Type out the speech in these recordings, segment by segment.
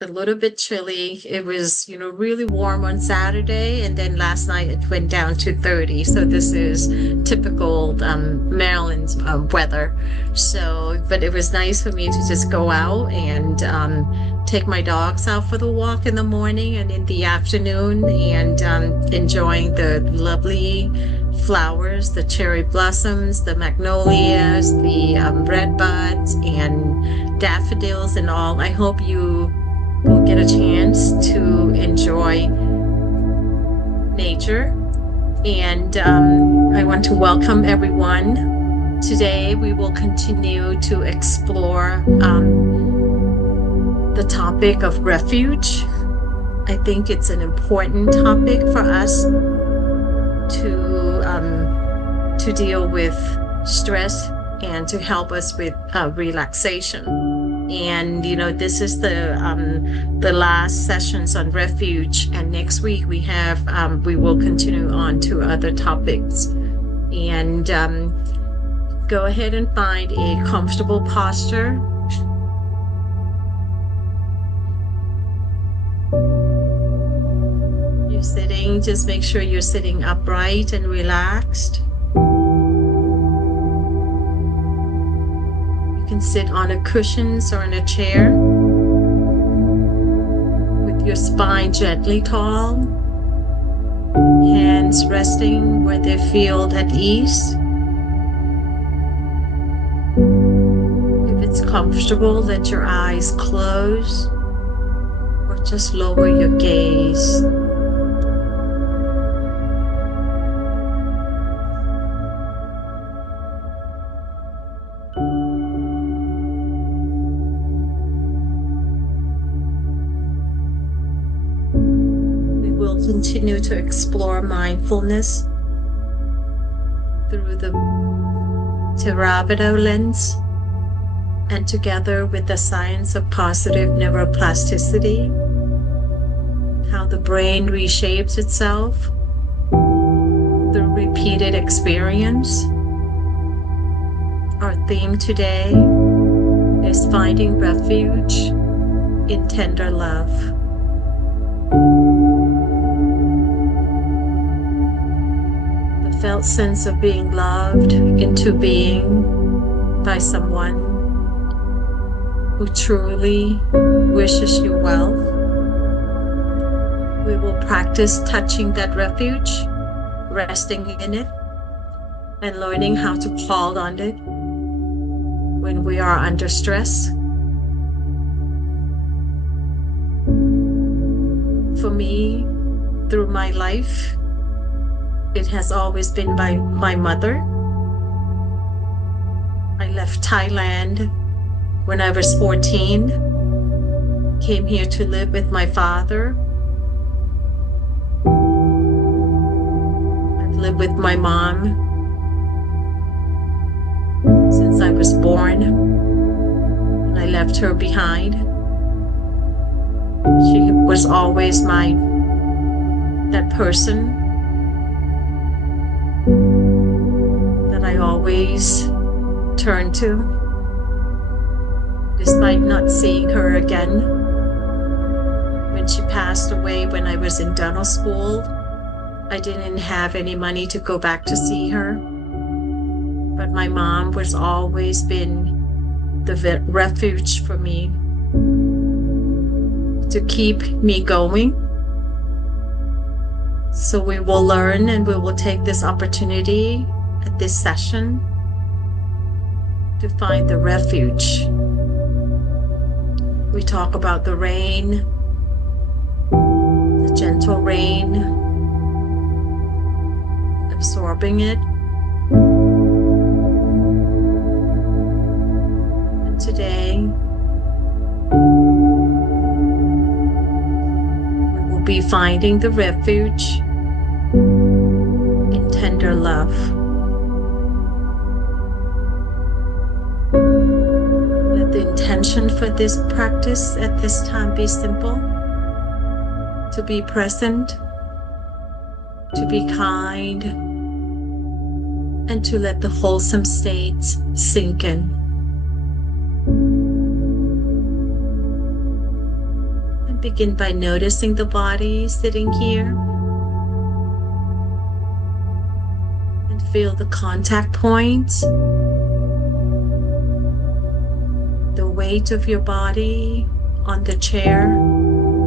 a little bit chilly. It was, really warm on Saturday, and then last night it went down to 30. So this is typical Maryland weather. So, but it was nice for me to just go out and take my dogs out for the walk in the morning and in the afternoon, and enjoying the lovely flowers, the cherry blossoms, the magnolias, the red buds, and daffodils and all. I hope you will get a chance to enjoy nature. And I want to welcome everyone. Today we will continue to explore the topic of refuge. I think it's an important topic for us to deal with stress and to help us with relaxation. And this is the last sessions on refuge, and next week we will continue on to other topics. And go ahead and find a comfortable posture. You're sitting, just make sure you're sitting upright and relaxed. You can sit on a cushions or in a chair with your spine gently tall, hands resting where they feel at ease. If it's comfortable, let your eyes close or just lower your gaze. Continue to explore mindfulness through the Theravada lens and together with the science of positive neuroplasticity, how the brain reshapes itself through repeated experience. Our theme today is finding refuge in tender love. Felt sense of being loved into being by someone who truly wishes you well. We will practice touching that refuge, resting in it, and learning how to call on it when we are under stress. For me, through my life, it has always been by my mother. I left Thailand when I was 14, came here to live with my father. I've lived with my mom since I was born, and I left her behind. She was always that person I always turn to, despite not seeing her again. When she passed away when I was in dental school, I didn't have any money to go back to see her. But my mom was always been the refuge for me to keep me going. So we will learn, and we will take this opportunity at this session to find the refuge. We talk about the rain, the gentle rain, absorbing it. And today, we will be finding the refuge in tender love. The intention for this practice at this time be simple: to be present, to be kind, and to let the wholesome states sink in. And begin by noticing the body sitting here. And feel the contact points. The weight of your body on the chair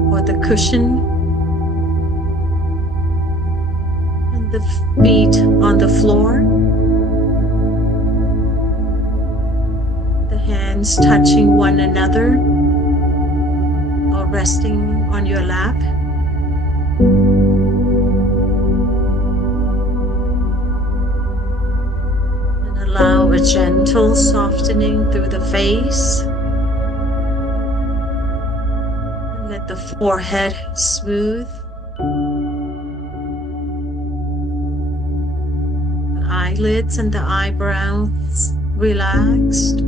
or the cushion. And the feet on the floor. The hands touching one another or resting on your lap. And allow a gentle softening through the face. And let the forehead smooth. The eyelids and the eyebrows relaxed.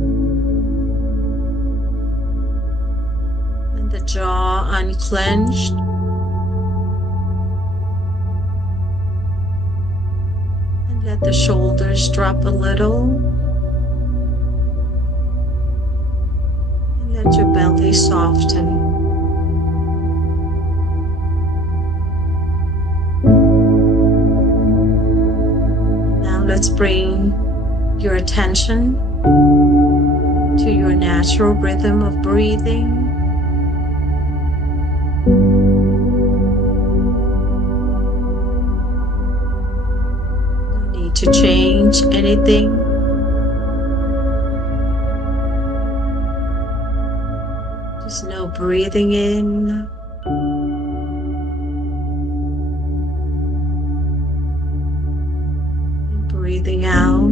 The jaw unclenched. And let the shoulders drop a little. And let your belly soften. Now let's bring your attention to your natural rhythm of breathing. To change anything. Just no breathing in. And breathing out.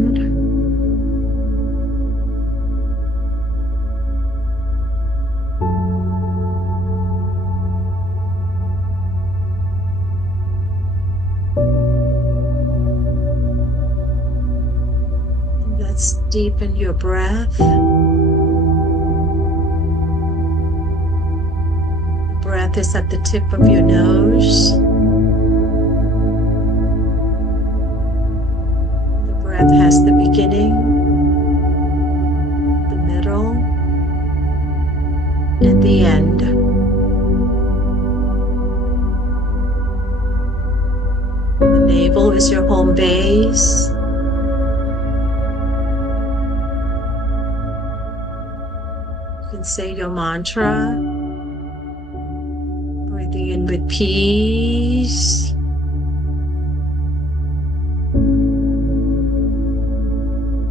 Let's deepen your breath. The breath is at the tip of your nose. The breath has the beginning, the middle, and the end. The navel is your home base. Say your mantra, breathing in with peace,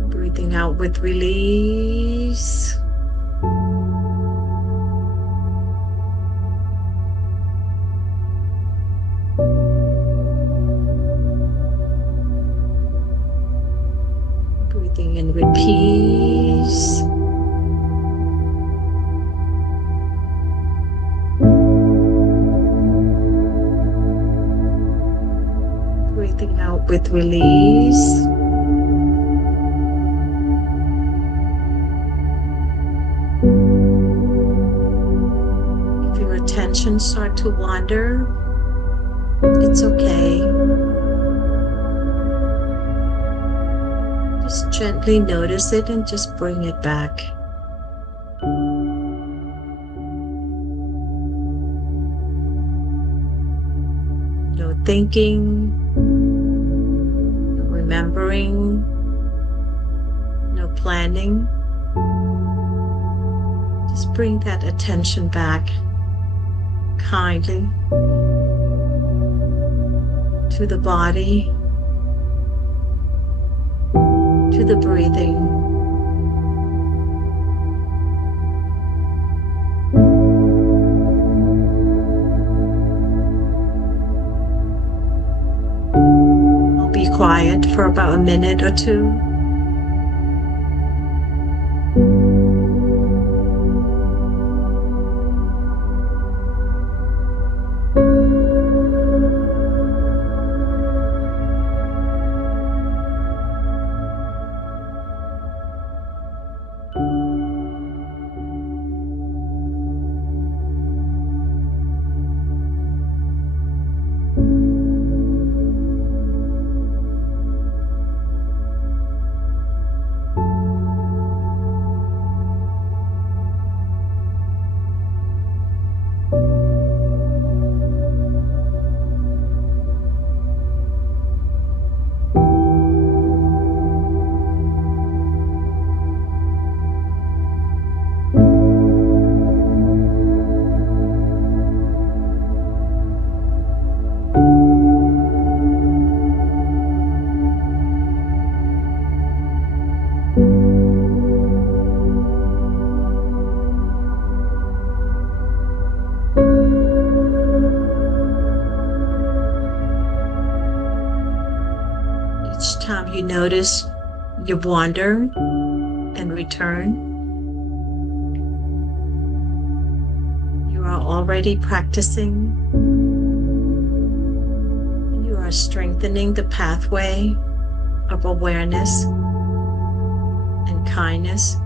breathing out with release. Breathing in with peace. Out with release. If your attention starts to wander, it's okay. Just gently notice it and just bring it back. No thinking. Remembering, no planning. Just bring that attention back kindly to the body, to the breathing. Quiet for about a minute or two. You notice you wander and return. You are already practicing. You are strengthening the pathway of awareness and kindness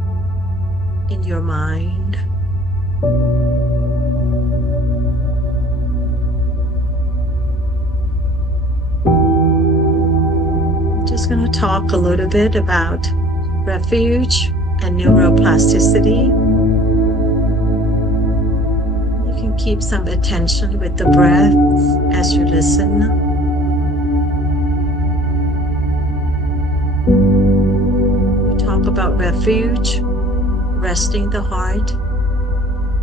in your mind. I'm just going to talk a little bit about refuge and neuroplasticity. You can keep some attention with the breath as you listen. We talk about refuge, resting the heart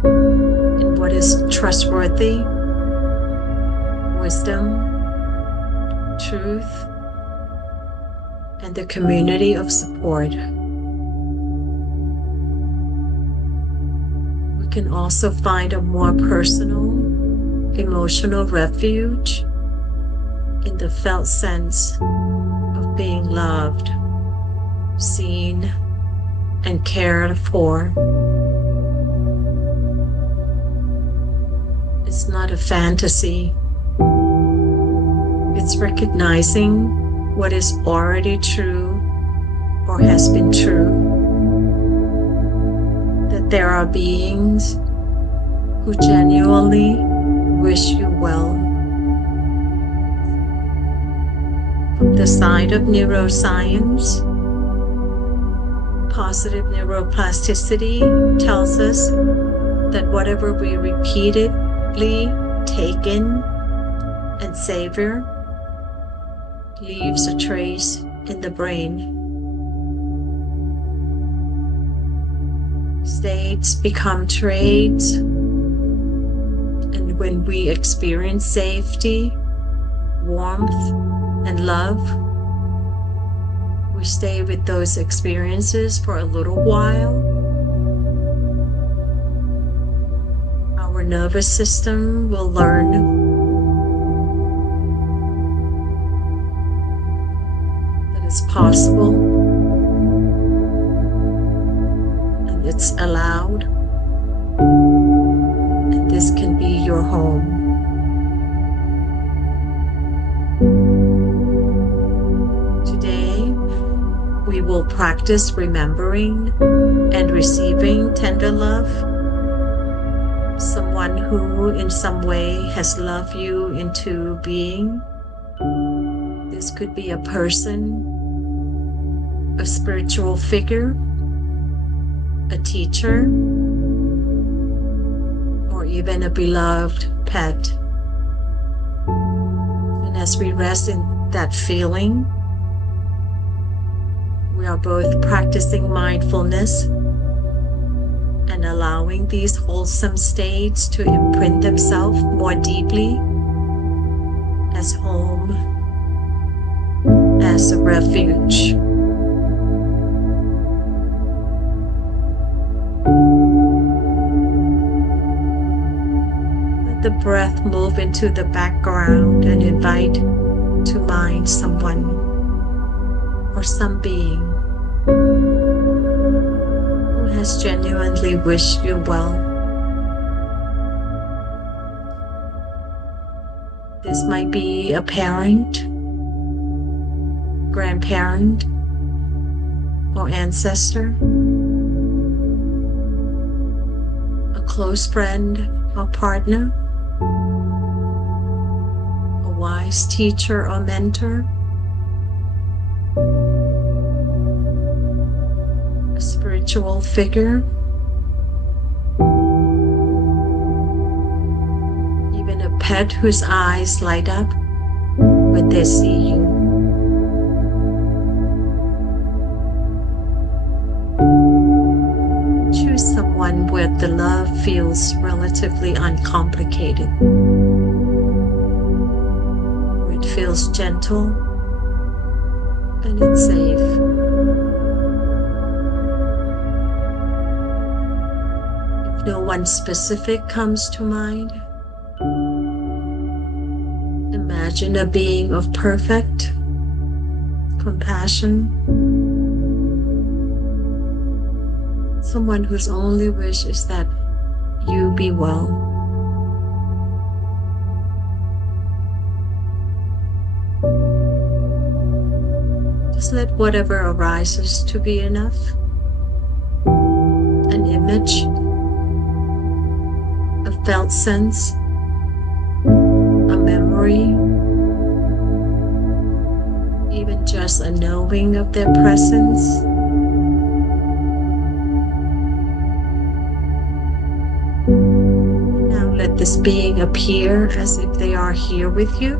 in what is trustworthy, wisdom, truth, and the community of support. We can also find a more personal, emotional refuge in the felt sense of being loved, seen, and cared for. It's not a fantasy. It's recognizing what is already true or has been true. That there are beings who genuinely wish you well. From the side of neuroscience, positive neuroplasticity tells us that whatever we repeatedly take in and savor leaves a trace in the brain. States become traits, and when we experience safety, warmth, and love, we stay with those experiences for a little while. Our nervous system will learn it's possible and it's allowed, and this can be your home. Today we will practice remembering and receiving tender love, someone who in some way has loved you into being. This could be a person, a spiritual figure, a teacher, or even a beloved pet. And as we rest in that feeling, we are both practicing mindfulness and allowing these wholesome states to imprint themselves more deeply as home, as a refuge. Let the breath move into the background and invite to mind someone or some being who has genuinely wished you well. This might be a parent, grandparent, or ancestor, a close friend or partner, a wise teacher or mentor, a spiritual figure, even a pet whose eyes light up when they see you. Choose someone where the love feels relatively uncomplicated, where it feels gentle and it's safe. If no one specific comes to mind, imagine a being of perfect, compassion, someone whose only wish is that you be well. Just let whatever arises to be enough. An image, a felt sense, a memory, even just a knowing of their presence. Now let this being appear as if they are here with you.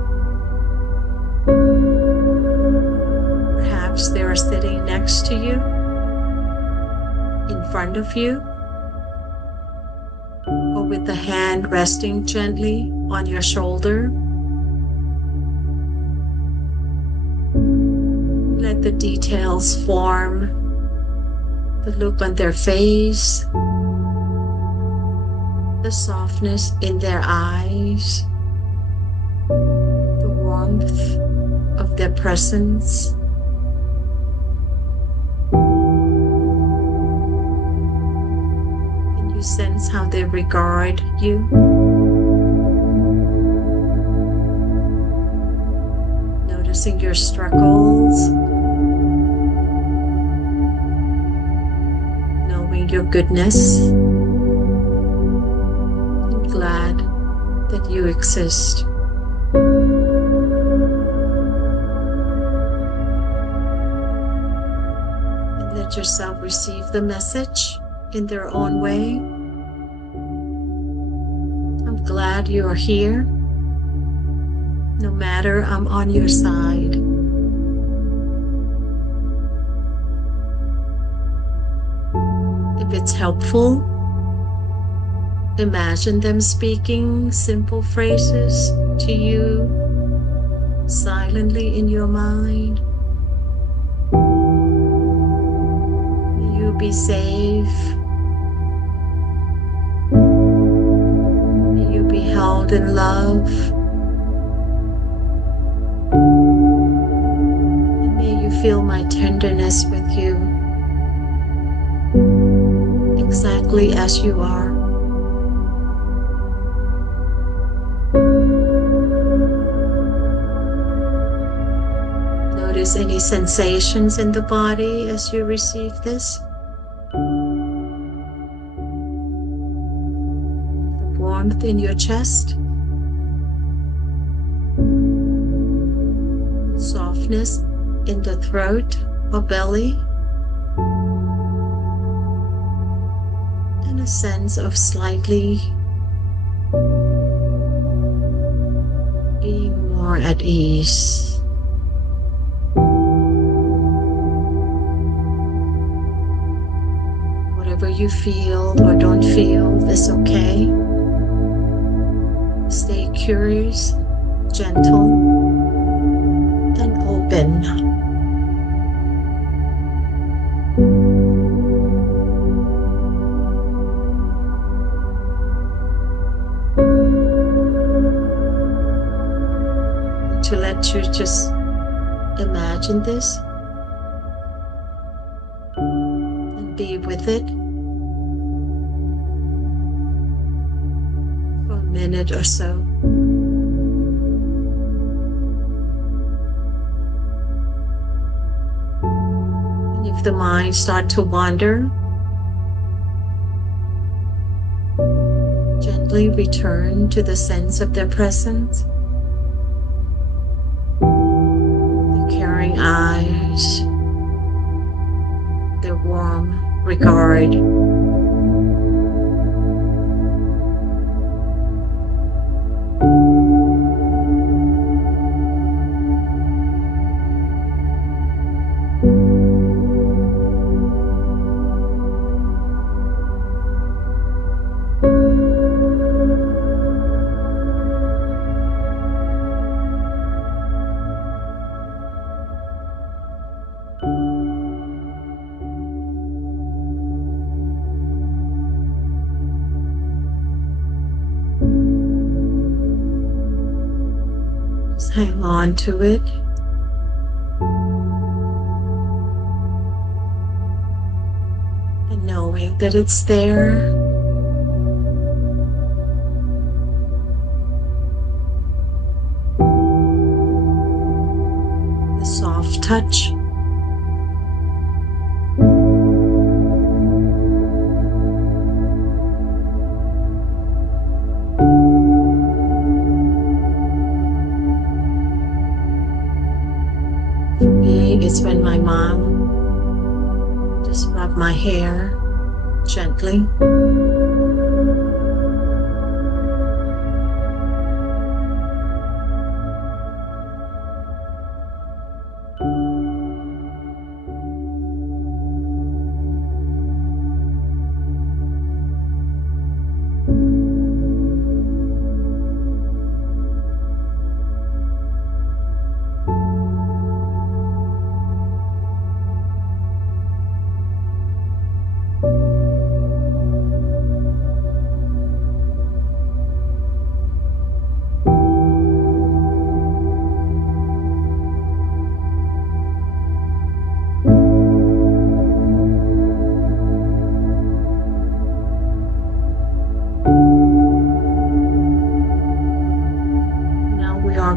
Perhaps they are sitting next to you, in front of you, or with the hand resting gently on your shoulder. Let the details form, the look on their face, the softness in their eyes, the warmth of their presence. Can you sense how they regard you? Noticing your struggles, knowing your goodness, and glad that you exist. And let yourself receive the message in their own way. I'm glad you are here. No matter, I'm on your side. If it's helpful, imagine them speaking simple phrases to you silently in your mind. May you be safe. May you be held in love. And may you feel my tenderness with you, exactly as you are. Notice any sensations in the body as you receive this. The warmth in your chest. Softness in the throat or belly. And a sense of slightly being more at ease. Whatever you feel or don't feel is okay. Stay curious, gentle, and open. To let you just imagine this and be with it for a minute or so. And if the mind starts to wander, gently return to the sense of their presence. Eyes, their warm regard. Hang on to it. that it's there. The soft touch. It's when my mom just rubbed my hair gently.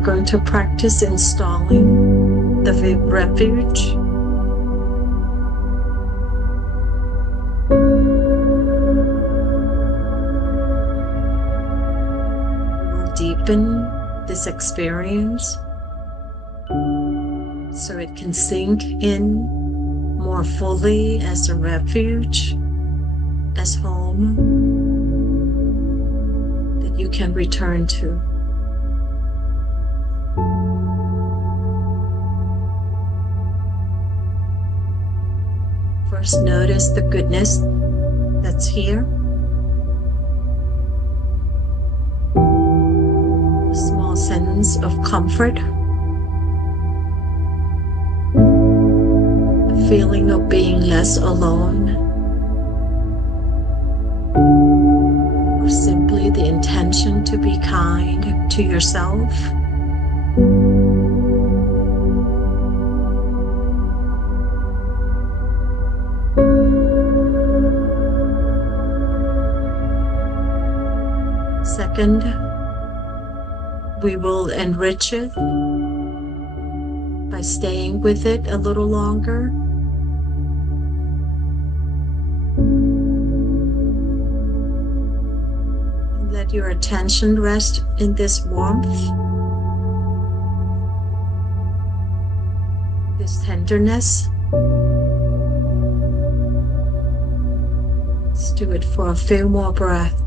Going to practice installing the refuge. We'll deepen this experience so it can sink in more fully as a refuge, as home that you can return to. First, notice the goodness that's here. A small sense of comfort. A feeling of being less alone. Or simply the intention to be kind to yourself. Second, we will enrich it by staying with it a little longer. And let your attention rest in this warmth, this tenderness. Let's do it for a few more breaths.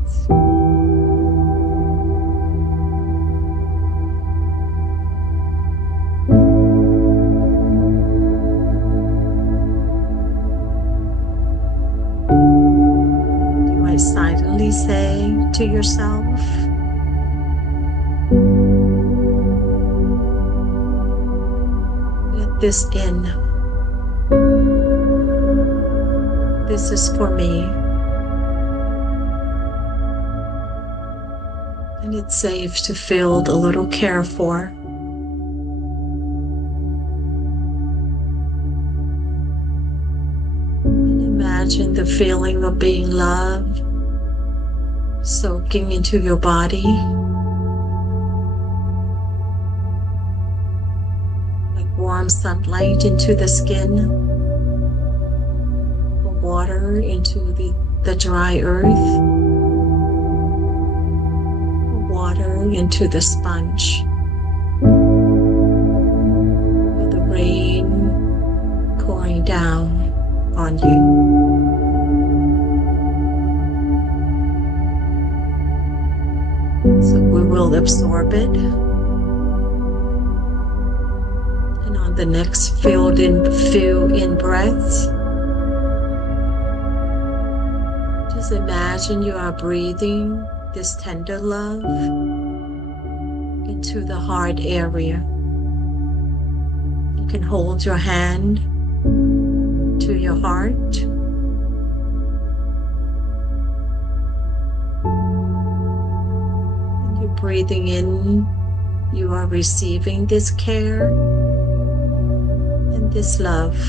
Silently say to yourself, let this in. This is for me. And it's safe to feel a little care for. And imagine the feeling of being loved soaking into your body, like warm sunlight into the skin, or water into the dry earth, or water into the sponge, or the rain pouring down on you. So we will absorb it. And on the next few in breaths, just imagine you are breathing this tender love into the heart area. You can hold your hand to your heart. Breathing in, you are receiving this care and this love.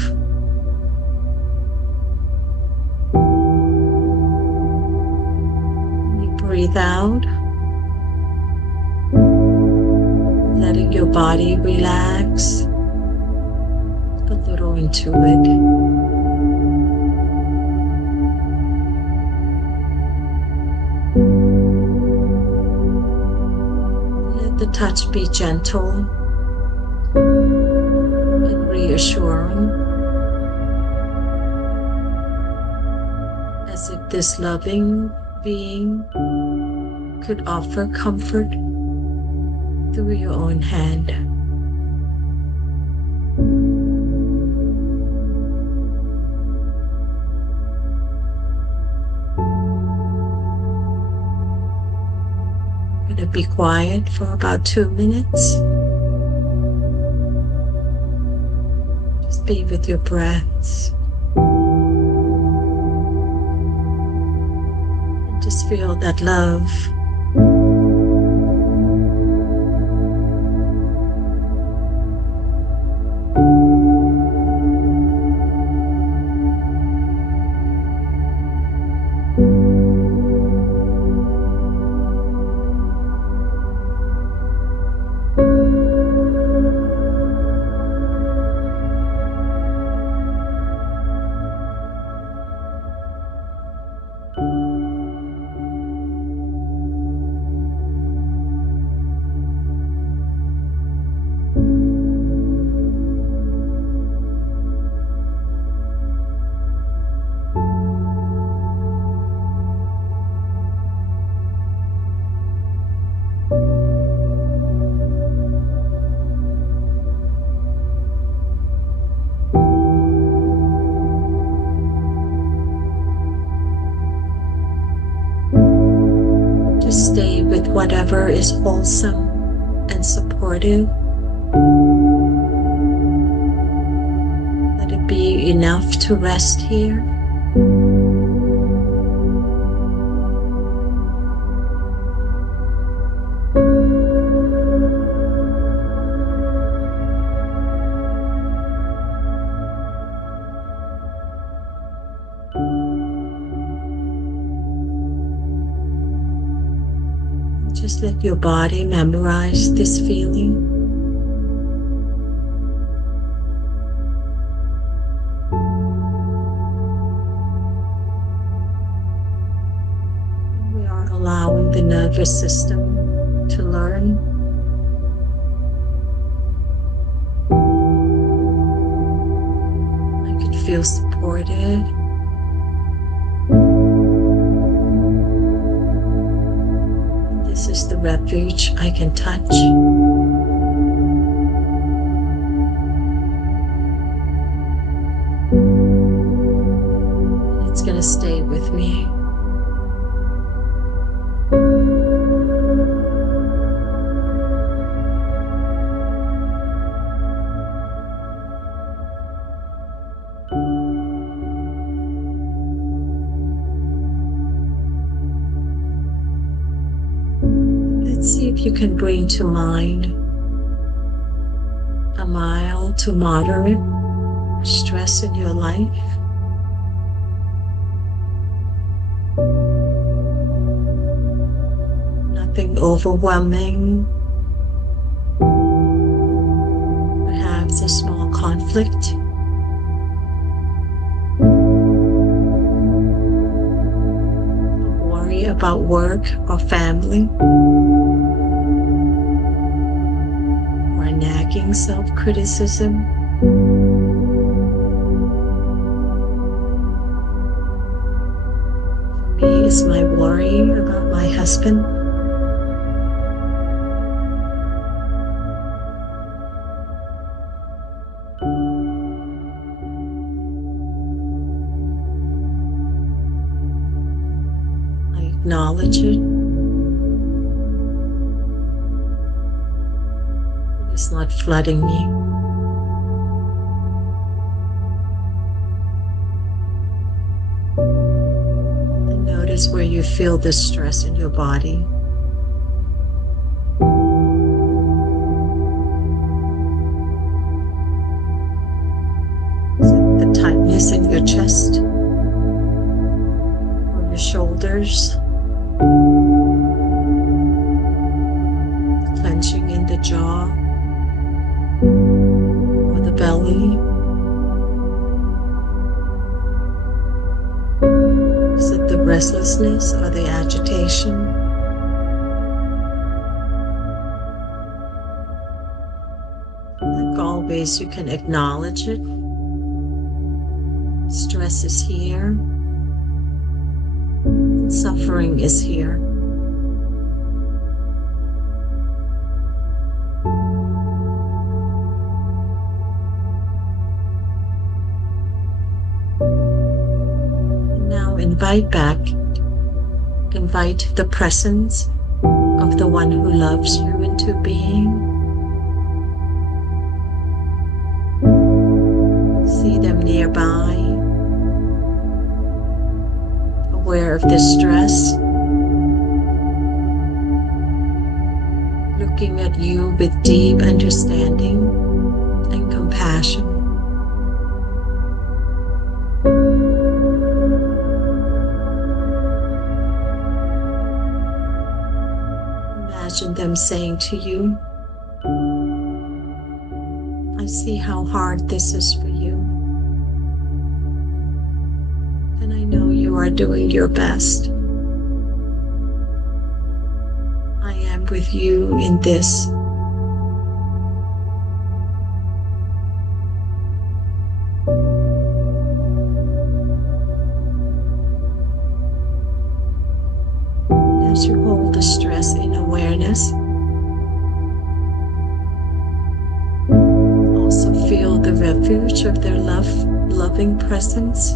breathe out, letting your body relax a little into it. Let the touch be gentle and reassuring, as if this loving being could offer comfort through your own hand. I'm going to be quiet for about 2 minutes. Just be with your breaths. And just feel that love. Stay with whatever is wholesome and supportive. Let it be enough to rest here. Just let your body memorize this feeling. We are allowing the nervous system to learn. I could feel supported. This is the refuge I can touch. And it's going to stay with me. Let's see if you can bring to mind a mild to moderate stress in your life. Nothing overwhelming. Perhaps a small conflict. A worry about work or family. Nagging self-criticism. For me, it's my worry about my husband. I acknowledge it. It's not flooding me. And notice where you feel the stress in your body. Is it the tightness in your chest or your shoulders? belly. Is it the restlessness or the agitation? Like always, you can acknowledge it. Stress is here. Suffering is here. And now invite the presence of the one who loves you into being. See them nearby, aware of this stress, looking at you with deep understanding and compassion. Imagine them saying to you, I see how hard this is for you, and I know you are doing your best. I am with you in this. As you hold the stress in awareness, also feel the refuge of their loving presence.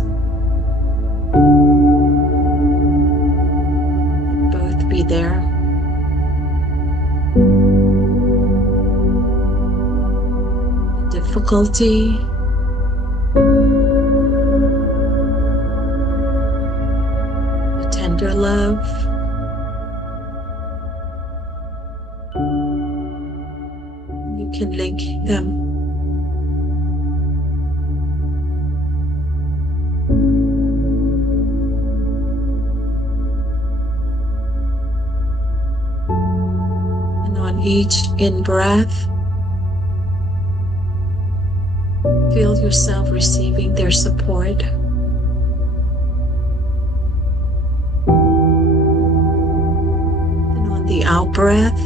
Both be there. The difficulty, the tender love, you can link them. Each in-breath, feel yourself receiving their support. And on the out-breath,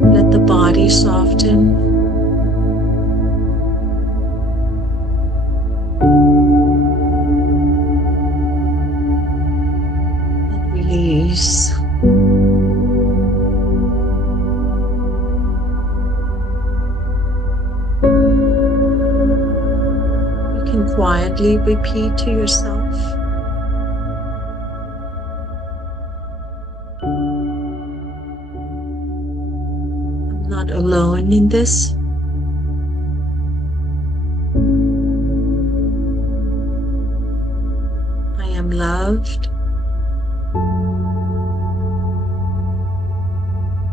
let the body soften. And release. Quietly repeat to yourself, I'm not alone in this. I am loved,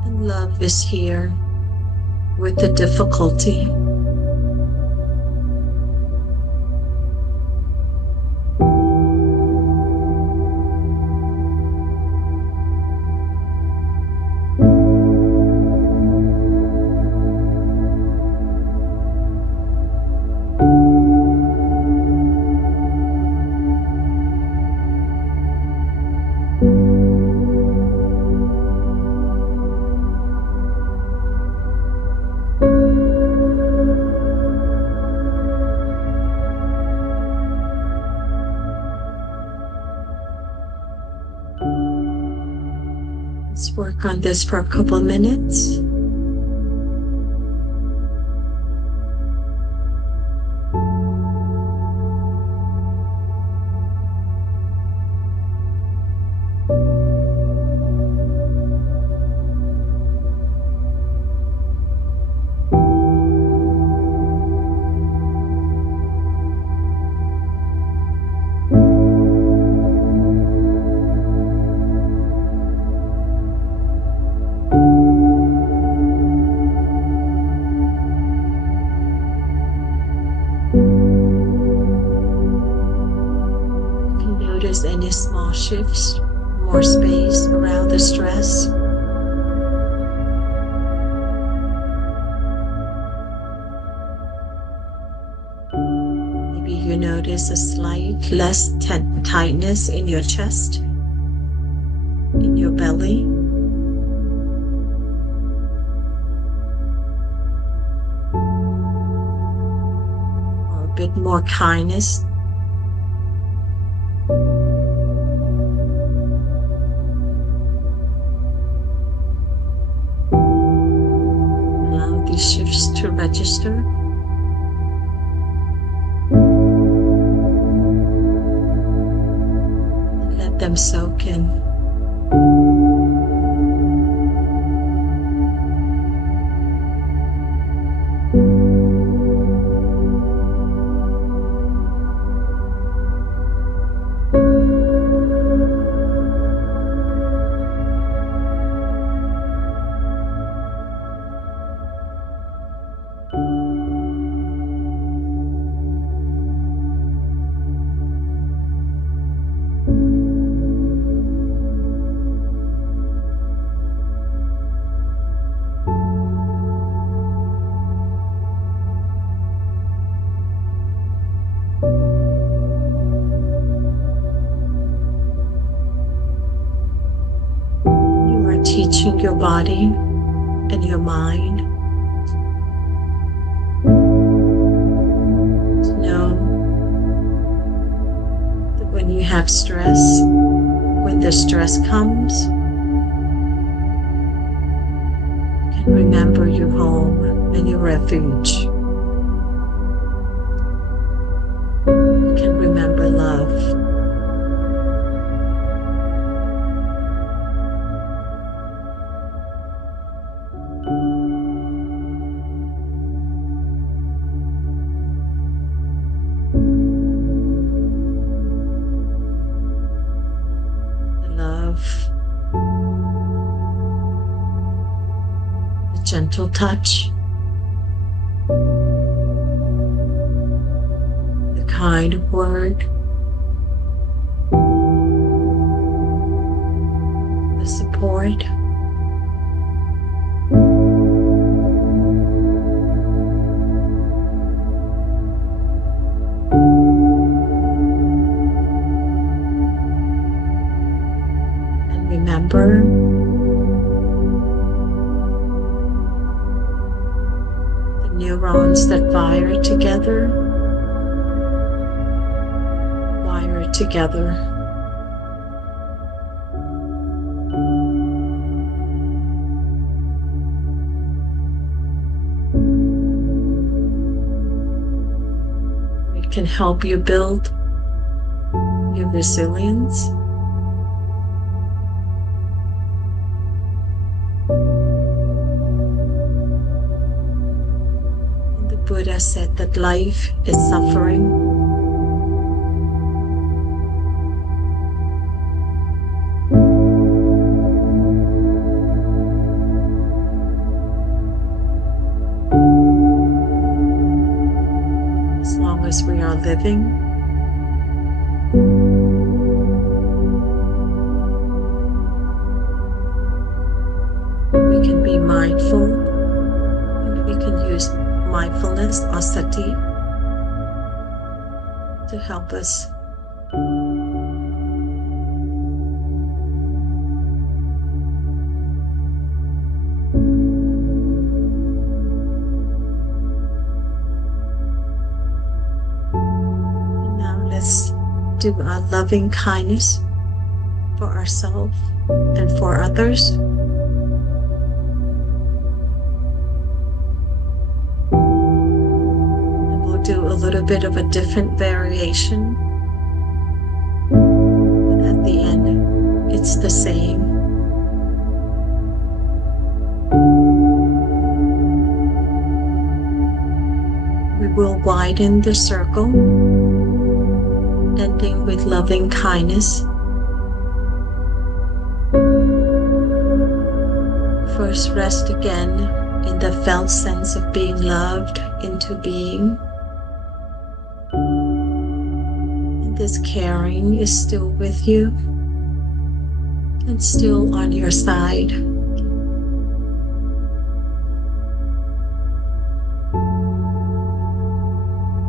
and love is here with the difficulty. Let's work on this for a couple minutes. Any small shifts, more space around the stress. notice a slight less tightness in your chest, in your belly. Or a bit more kindness. Allow these shifts to register. Them soak in. Teaching your body and your mind to know that when you have stress, when the stress comes, you can remember your home and your refuge. You can remember love. Gentle touch, the kind word, the support, and remember neurons that fire together, wire together. It can help you build your resilience. Buddha said that life is suffering. As long as we are living, we can be mindful and we can use mindfulness or sati to help us. And now let's do a loving kindness for ourselves and for others. Do a little bit of a different variation, but at the end it's the same. We will widen the circle, ending with loving kindness. First, rest again in the felt sense of being loved into being. This caring is still with you and still on your side.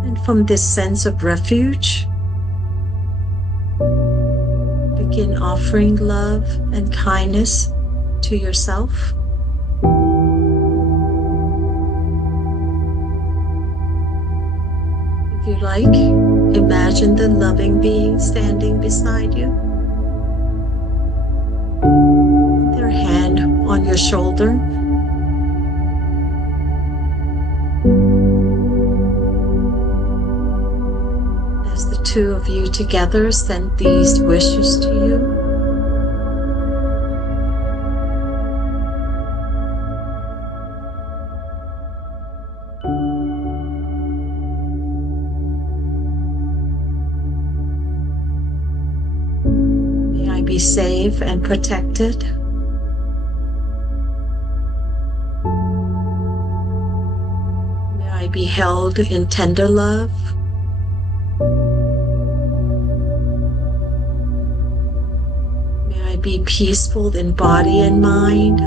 And from this sense of refuge, begin offering love and kindness to yourself. If you like, imagine the loving being standing beside you, their hand on your shoulder. As the two of you together send these wishes to you, be safe and protected. May I be held in tender love. May I be peaceful in body and mind.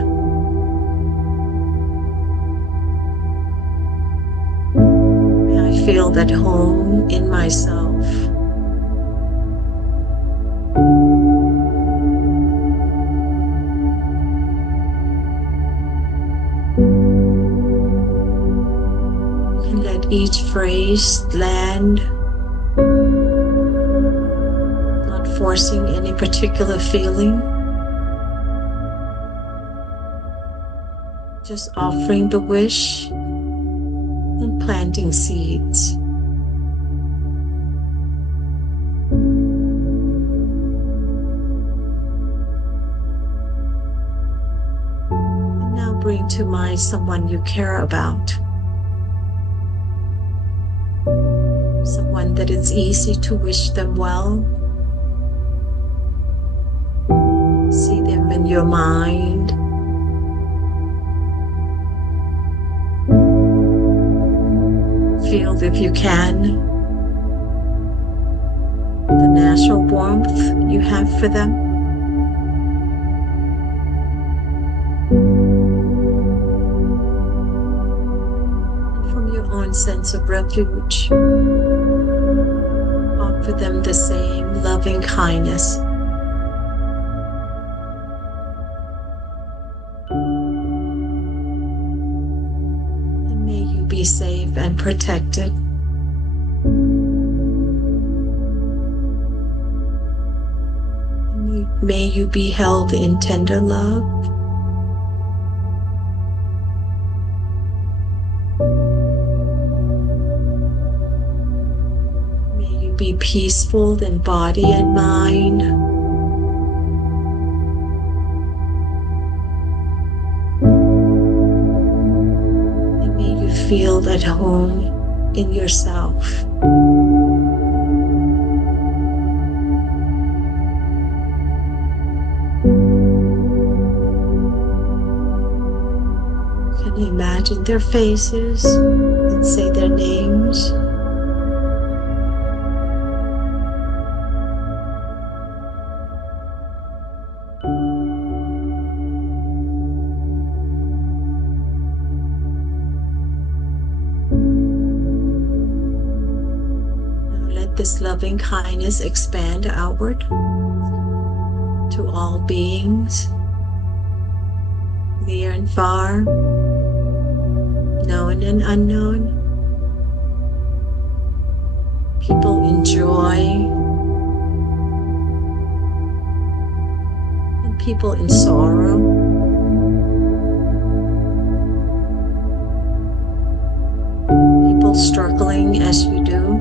May I feel at home in myself. Each phrase land, not forcing any particular feeling, just offering the wish and planting seeds. And now bring to mind someone you care about. Someone that it's easy to wish them well. See them in your mind. Feel, if you can, the natural warmth you have for them. And from your own sense of refuge, offer them the same loving kindness. And may you be safe and protected. And may you be held in tender love. Be peaceful in body and mind. And may you feel at home in yourself. You can imagine their faces and say their names. This loving kindness expand outward to all beings, near and far, known and unknown, people in joy and people in sorrow. People struggling as you do.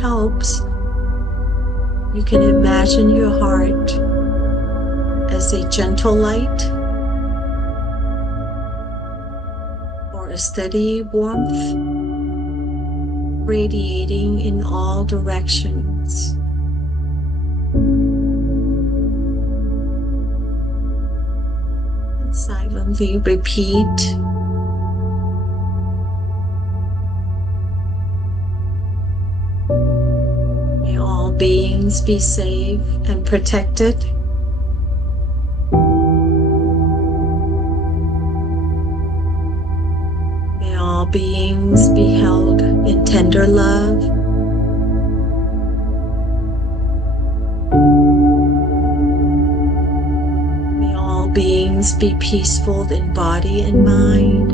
Helps, you can imagine your heart as a gentle light or a steady warmth radiating in all directions. And silently repeat, beings be safe and protected. beings be held in tender love. May all beings be peaceful in body and mind.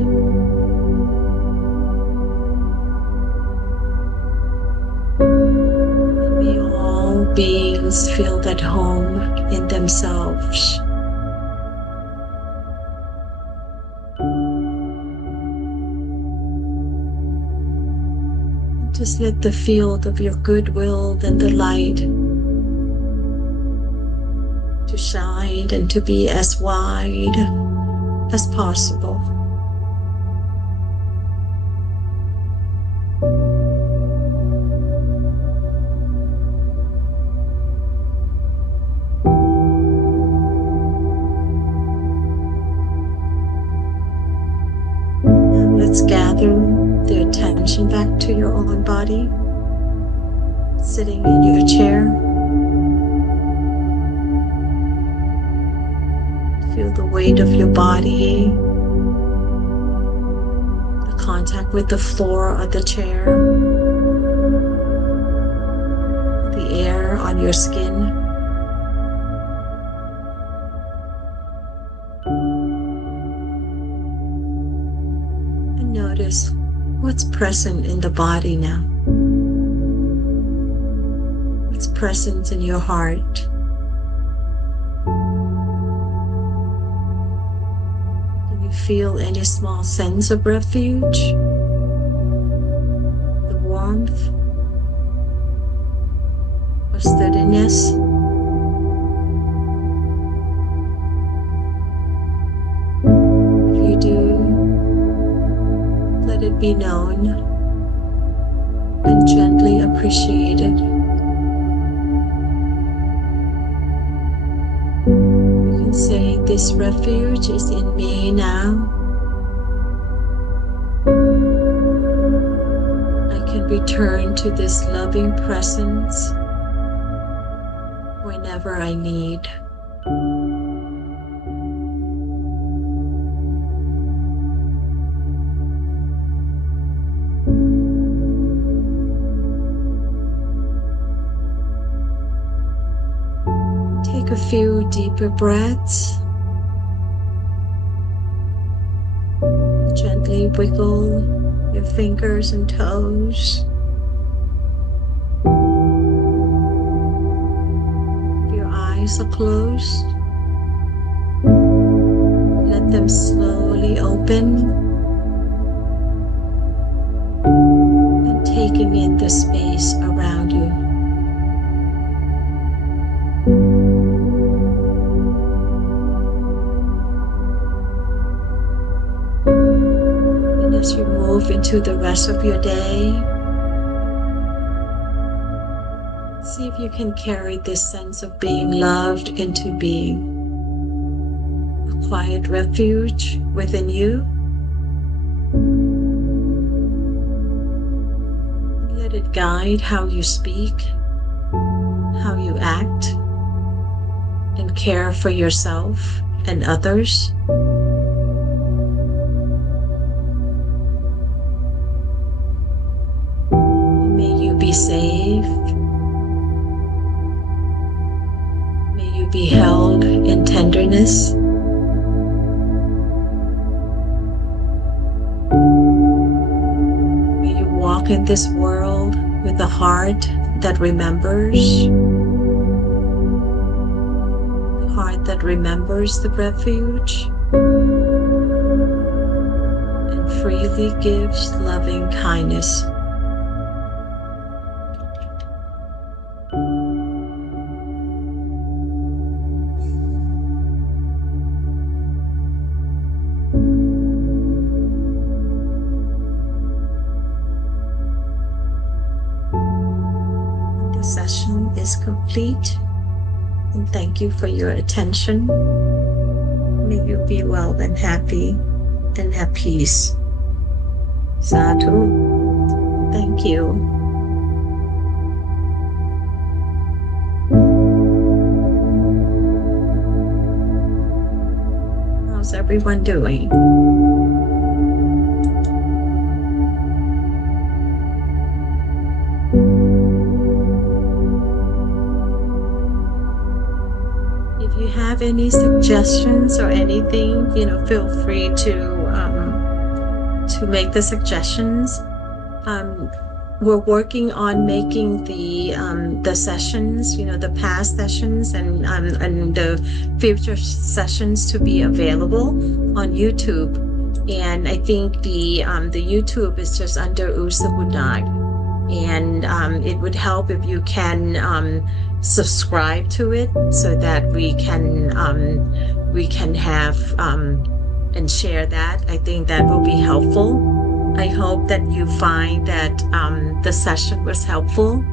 And may all beings feel at home in themselves. Just let the field of your goodwill and the light to shine and to be as wide as possible. Now let's gather the attention back to your own body, sitting in your chair. Feel the weight of your body, the contact with the floor of the chair, the air on your skin. And notice what's present in the body now? What's present in your heart? Can you feel any small sense of refuge? The warmth or steadiness? If you do, let it be known and gently appreciated. You can say, this refuge is in me now. I can return to this loving presence whenever I need. Take a few deeper breaths. Gently wiggle your fingers and toes. If your eyes are closed, let them slowly open, and taking in the space around you. As you move into the rest of your day, see if you can carry this sense of being loved into being a quiet refuge within you. Let it guide how you speak, how you act, and care for yourself and others. Be safe. May you be held in tenderness. May you walk in this world with a heart that remembers. A heart that remembers the refuge and freely gives loving kindness. Session is complete, and thank you for your attention. May you be well and happy and at peace. Sadhu. Thank you. How's everyone doing? have any suggestions or anything, feel free to make the suggestions. We're working on making the sessions, the past sessions and the future sessions to be available on YouTube. And I think the YouTube is just under Usabunag. And it would help if you can subscribe to it so that we can have and share that. I think that will be helpful. I hope that you find that the session was helpful,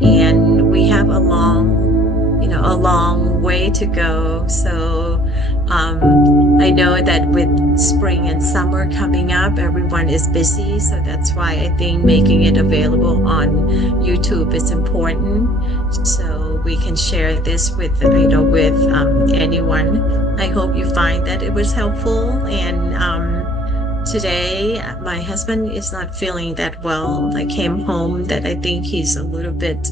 and we have a long way to go. So I know that with spring and summer coming up, everyone is busy. So that's why I think making it available on YouTube is important, so we can share this with anyone. I hope you find that it was helpful. And today, my husband is not feeling that well. I came home that I think he's a little bit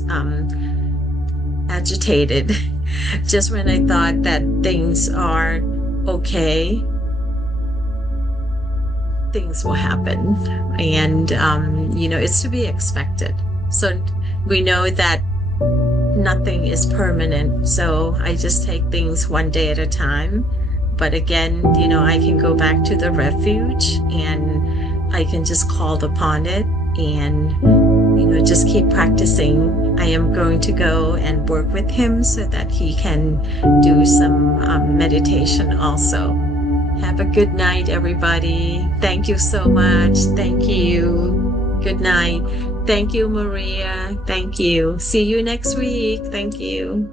agitated. Just when I thought that things are okay, things will happen. And, it's to be expected. So we know that nothing is permanent. So I just take things one day at a time. But again, I can go back to the refuge and I can just call upon it and, just keep practicing. I am going to go and work with him so that he can do some meditation also. Have a good night, everybody. Thank you so much. Thank you. Good night. Thank you, Maria. Thank you. See you next week. Thank you.